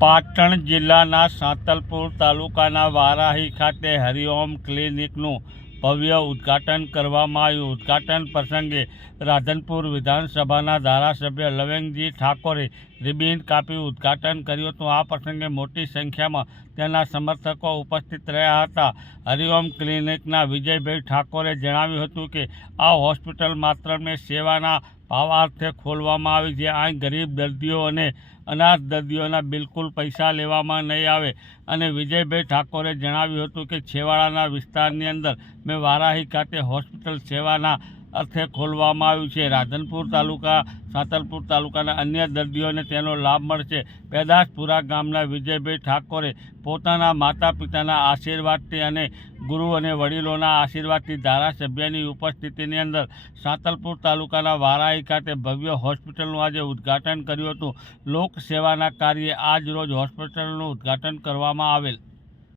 પાટણ જિલ્લાના સાંતલપુર તાલુકાના વારાહી ખાતે હરિઓમ ક્લિનિકનું ભવ્ય ઉદ્ઘાટન કરવામાં આવ્યું. ઉદ્ઘાટન પ્રસંગે રાધનપુર વિધાનસભાના ધારાસભ્ય લવેંગજી ઠાકોરે રિબિન કાપી ઉદ્ઘાટન કર્યું હતું. આ પ્રસંગે મોટી સંખ્યામાં તેના સમર્થકો ઉપસ્થિત રહ્યા હતા. હરિઓમ ક્લિનિકના વિજયભાઈ ઠાકોરે જણાવ્યું હતું કે, આ હોસ્પિટલ માત્ર મેં સેવાના ભાવાર્થે ખોલવામાં આવી છે. અહીં ગરીબ દર્દીઓ અને અનાથ દર્દીઓના બિલકુલ પૈસા લેવામાં નહીં આવે. અને વિજયભાઈ ઠાકોરે જણાવ્યું હતું કે છેવાડાના વિસ્તારની અંદર મેં વારાહી ખાતે હોસ્પિટલ સેવાના અર્થે ખોલવામાં આવ્યું છે. રાધનપુર તાલુકા, સાતલપુર તાલુકાના અન્ય દર્દીઓને તેનો લાભ મળશે. પેદાશપુરા ગામના વિજયભાઈ ઠાકોરે પોતાના માતા પિતાના આશીર્વાદથી અને ગુરુ અને વડીલોના આશીર્વાદથી ધારાસભ્યની ઉપસ્થિતિની અંદર સાતલપુર તાલુકાના વારાહી ખાતે ભવ્ય હોસ્પિટલનું આજે ઉદ્ઘાટન કર્યું હતું. લોક સેવાના કાર્યે આજ રોજ હોસ્પિટલનું ઉદ્ઘાટન કરવામાં આવેલ.